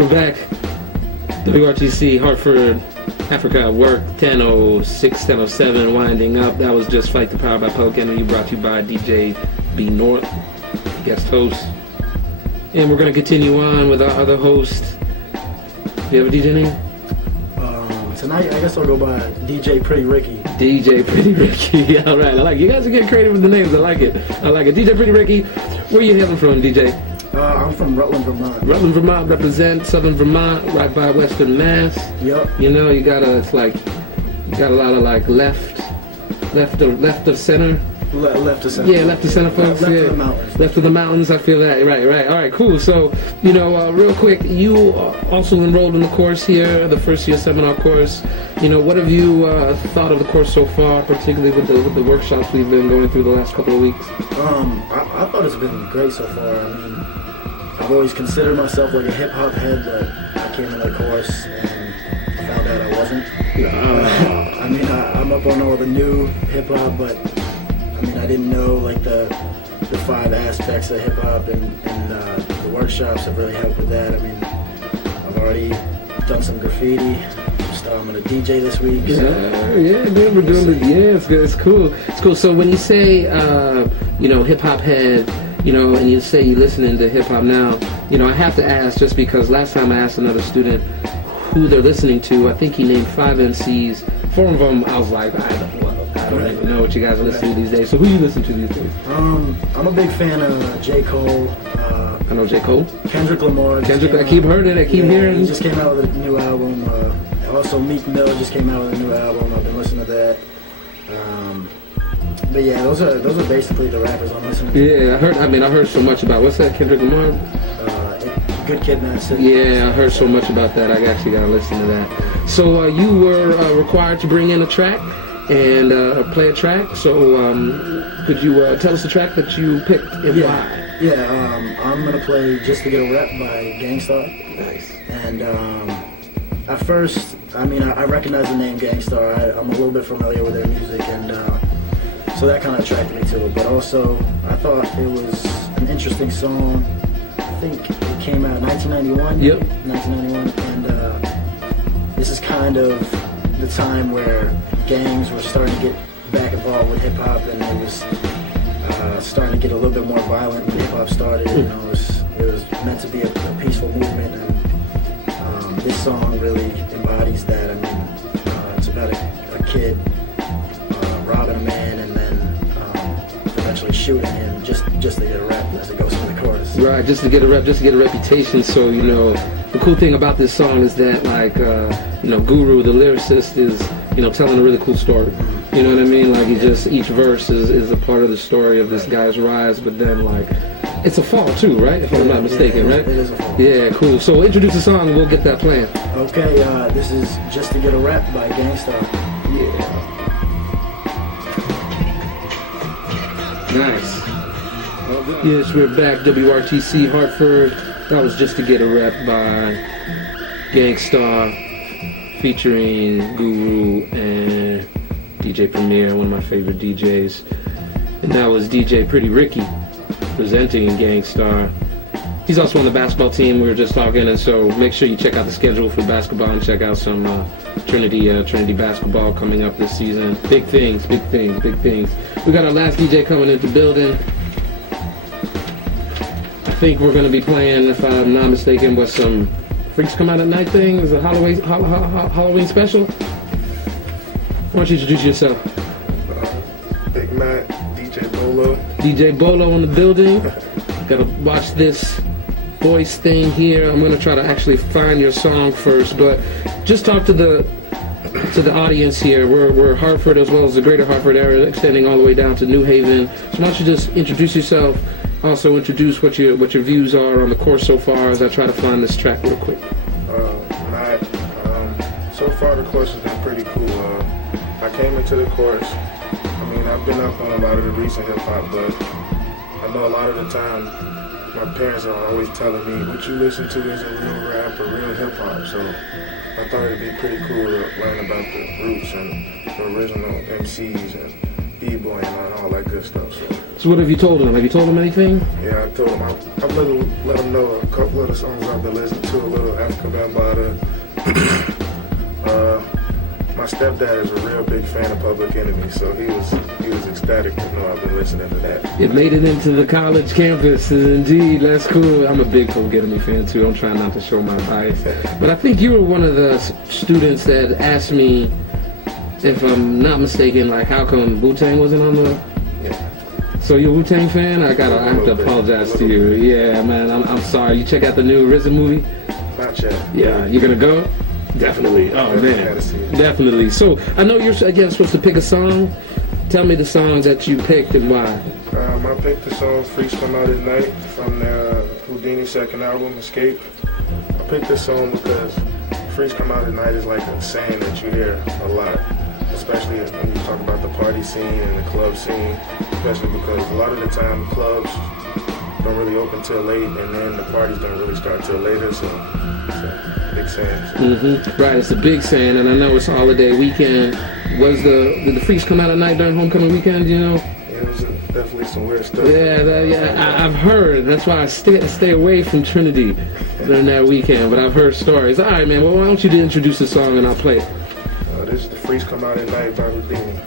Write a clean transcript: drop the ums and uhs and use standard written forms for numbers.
We're back. WRTC Hartford, Afrika, work 10:06, 10:07, winding up. That was just Fight the Power by Public Enemy, brought to you by DJ B North, guest host. And we're going to continue on with our other host. Do you have a DJ name? Tonight, I guess I'll go by DJ Pretty Ricky. DJ Pretty Ricky. All right, I like it. You guys are getting creative with the names. I like it. DJ Pretty Ricky. Where are you hailing from, DJ? I'm from Rutland, Vermont. Rutland, Vermont, represent Southern Vermont, right by Western Mass. Yep. You know, you got a lot of like left of center. Left of center. Yeah, left of center folks. Left yeah. of the mountains. Left of the mountains. I feel that. Right. All right, cool. So, you know, real quick, you also enrolled in the course here, the first year seminar course. You know, what have you thought of the course so far, particularly with the workshops we've been going through the last couple of weeks? I thought it's been great so far. I mean, I've always considered myself like a hip hop head, but I came in the course and found out I wasn't. I mean, I'm up on all the new hip hop, but I mean, I didn't know like the 5 aspects of hip hop, and the workshops have really helped with that. I mean, I've already done some graffiti. I'm gonna DJ this week. So. Yeah, good. We're doing it. Yeah, it's good. It's cool. It's cool. So when you say, you know, hip hop head, you know, and you say you're listening to hip hop now, you know, I have to ask just because last time I asked another student who they're listening to, I think he named 5 MCs. 4 of them, I was like, I don't even know what you guys are listening to these days. So who you listen to these days? I'm a big fan of J. Cole. I know J. Cole. Kendrick Lamar. I keep hearing it. I keep hearing. He just came out with a new album. Also, Meek Mill just came out with a new album. I've been listening to that. But yeah, those are basically the rappers I'm listening to. Yeah, I heard so much about what's that, Kendrick Lamar? Good Kid, Mad City. Yeah, I heard so much about that. I actually got to listen to that. So you were required to bring in a track and play a track. So could you tell us the track that you picked and why? Yeah, I'm gonna play "Just to Get a Rep" by Gangstar. Nice. And at first, I mean, I recognize the name Gangstar. I'm a little bit familiar with their music, and so that kind of attracted me to it. But also, I thought it was an interesting song. I think it came out in 1991. Yep. 1991, and this is kind of the time where gangs were starting to get back involved with hip hop, and it was starting to get a little bit more violent when hip hop started. You know, it was meant to be a peaceful movement, and this song really embodies that. I mean, it's about a kid robbing a man and then eventually shooting him just to get a rep, as it goes through the chorus. Right, just to get a reputation. So, you know, the cool thing about this song is that, like, you know, Guru, the lyricist, is, you know, telling a really cool story. You know what I mean? Like, each verse is a part of the story of this guy's rise, but then, like, it's a fall too, right? If I'm not mistaken, right? It is a fall. Yeah, cool. So introduce the song and we'll get that playing. Okay, this is "Just to Get a Rep" by Gangstar. Yeah. Nice. Yes, we're back. WRTC Hartford. That was "Just to Get a Rep" by Gangstar, featuring Guru and DJ Premier, one of my favorite DJs. And that was DJ Pretty Ricky presenting Gangstar. He's also on the basketball team. We were just talking, and so make sure you check out the schedule for basketball and check out some Trinity basketball coming up this season. Big things. We got our last DJ coming into the building. I think we're going to be playing, if I'm not mistaken, with some Freaks Come Out at Night thing. Is a Halloween special. Why don't you introduce yourself? Big Matt, DJ Bolo. DJ Bolo in the building. Gotta watch this voice thing here. I'm gonna try to actually find your song first, but just talk to the audience here. We're Hartford as well as the greater Hartford area, extending all the way down to New Haven. So why don't you just introduce yourself? Also introduce what your views are on the course so far as I try to find this track real quick. Matt, so far the course has been pretty cool. I came into the course. I mean, I've been up on a lot of the recent hip hop, but I know a lot of the time my parents are always telling me what you listen to isn't real rap or real hip hop. So I thought it'd be pretty cool to learn about the roots and the original MCs and be b-boying and all that good stuff. So what have you told him? Have you told him anything? Yeah, I told him I've let him know a couple of the songs I've been listening to, a little Afrika. My stepdad is a real big fan of Public Enemy, so he was ecstatic to know I've been listening to that. It made it into the college campus, indeed. That's cool. I'm a big Public Enemy fan too. I'm trying not to show my bias, but I think you were one of the students that asked me, if I'm not mistaken, like how come Wu-Tang wasn't on the. Yeah. So you're a Wu-Tang fan? I have to apologize to you. Yeah, man. I'm sorry. You check out the new RZA movie? Not yet. Yeah, you gonna go? Definitely. Oh man, definitely. So I know you're supposed to pick a song. Tell me the song that you picked and why. I picked the song "Freaks Come Out at Night" from the Houdini's second album, Escape. I picked this song because "Freaks Come Out at Night" is like a saying that you hear a lot, especially when you talk about the party scene and the club scene. Especially because a lot of the time clubs don't really open till late, and then the parties don't really start till later. So it's a big saying. Right, it's a big saying, and I know it's a holiday weekend. Did the Freaks come out at night during homecoming weekend? You know? Yeah, it was definitely some weird stuff. Yeah, I've heard. That's why I stay away from Trinity during that weekend. But I've heard stories. All right, man. Well, why don't you introduce the song and I'll play it? This is "The Freaks Come Out at Night" by Houdini.